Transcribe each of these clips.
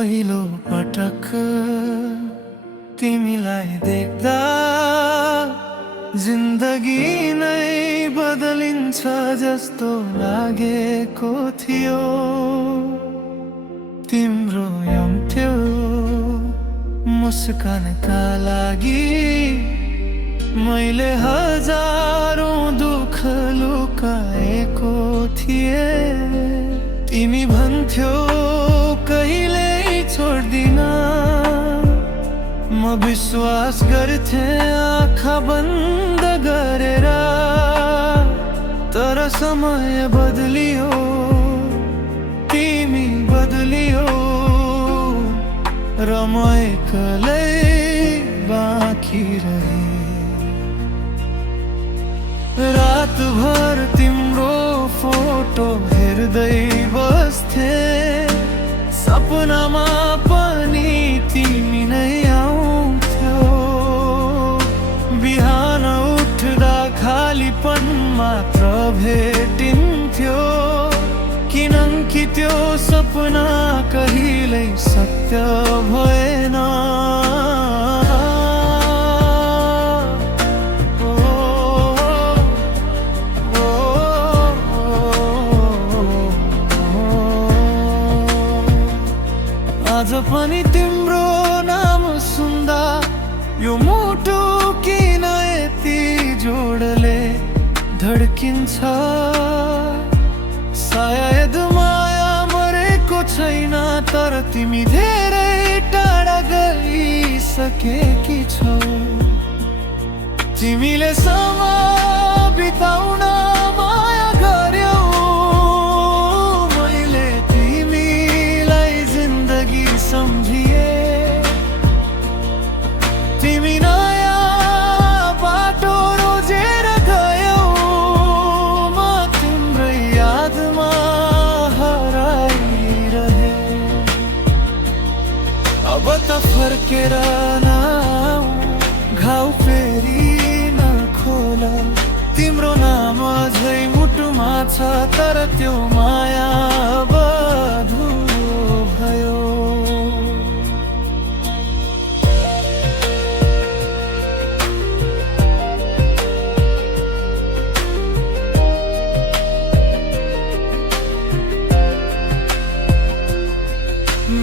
पहिलो पटक तिमीलाई देख्दा जिन्दगी नै बदलिन्छ जस्तो लागेको थियो। तिम्रो एउटै मुस्कानका लागि मैले हजारौं दुःख लुकाएको थिएँ। तिमी भन्थ्यौ कहिल्यै छोड्दिन, म विश्वास गर्थे आँखा बन्द गरेर। तर समय बदलियो, तिमी बदलियो, र म एक्लै बाँकी रहे। रातभर तिम्रो फोटो हेर्दै बस्थे, सपनामा पनि तिमी नै आउँथ्यौ। बिहान उठ्दा खालीपन मात्र भेटिन्थ्यो, किनकि त्यो सपना कहिल्यै सत्य भएन। आज पनि तिम्रो नाम सुन्दा यो मुटु किन यति जोडले धड्किन्छ। सायद माया मरेको छैन, तर तिमी धेरै टाढा गइसकेकी छौ। तिमीले समय बिताउन माया गर्यौ, मैले तिमीलाई जिन्दगी सम्झिए। तिमी नयाँ बाटो रोजेर गयौ, म तिम्रै यादमा हराइरहे। अब त फर्केर नआऊ, घाउ फेरि नखोल। तिम्रो नाम अझै मुटुमा छ, तर त्यो माया अब अधुरो भयो।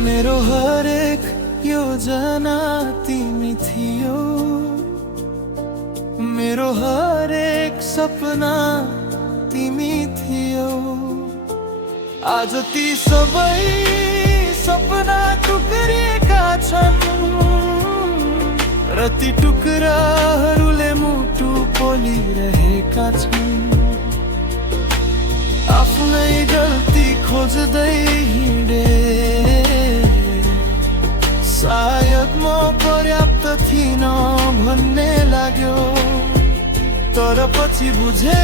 मेरो हरेक योजना तिमी थियौ, मेरो हरेक सपना तिमी थियौ। आज ती सबै सपना टुक्रिएका छन्, र ती टुक्राहरूले मुटु पोलिरहेका छन्। आफ्नै गल्ती खोज्दै हिँडे, सायद म पर्याप्त थिइन भन्ने लाग्यो। तर पछि बुझे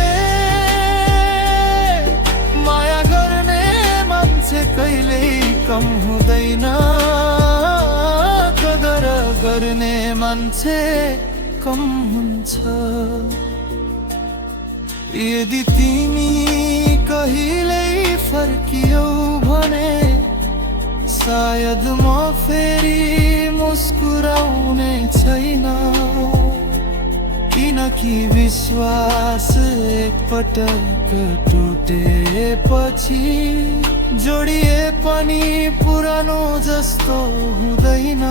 माया गर्ने मान्छे कहिल्यै कम हुँदैन, कदर गर्ने मान्छे कम हुन्छ। यदि तिमी कहिल्यै फर्कियौ भने सायद म फेरि मुस्कुराउने छैन। किनकि विश्वास एकपटक टुटेपछि जोडिए पनि पुरानो जस्तो हुँदैन।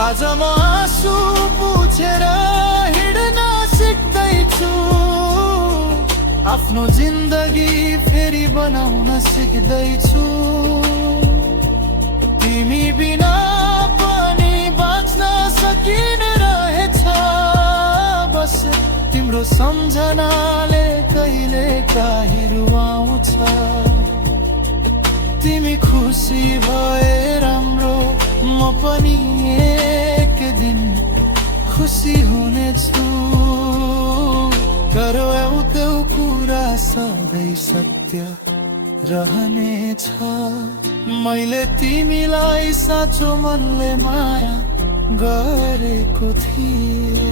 आज म आँसु पुछेर हिँड्न सिक्दैछु, आफ्नो जिन्दगी फेरि बनाउन सिक्दैछु। तिमी बिना पनि बाँच्न सकिन रहेछ, बस तिम्रो सम्झनाले कहिले काहीँ रुवाउँछ। तिमी खुसी भए राम्रो, म पनि एक दिन खुसी हुनेछु। तर एउटै कुरा सधैँ सत्य रहनेछ, मैले तिमीलाई साँचो मनले माया गरेको थिएँ।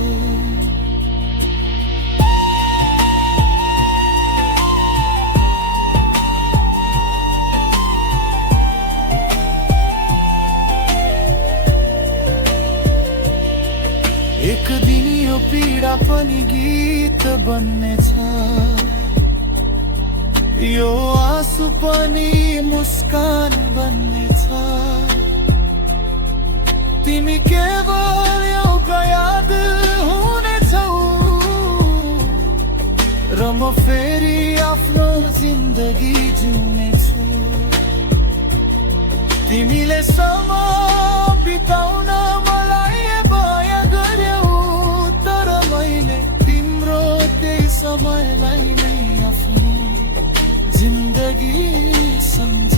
पनि गीत बन्नेछ यो आँसु पनि मुस्कान बन्नेछ तिमी केवल एउटा याद हुनेछौ र म फेरि आफ्नो जिन्दगी जिउनेछु तिमीले समय बिताउन मलाई माया गर्यौ तर मैले तिम्रो त्यही समयलाई नै आफ्नो जिन्दगी सम्झ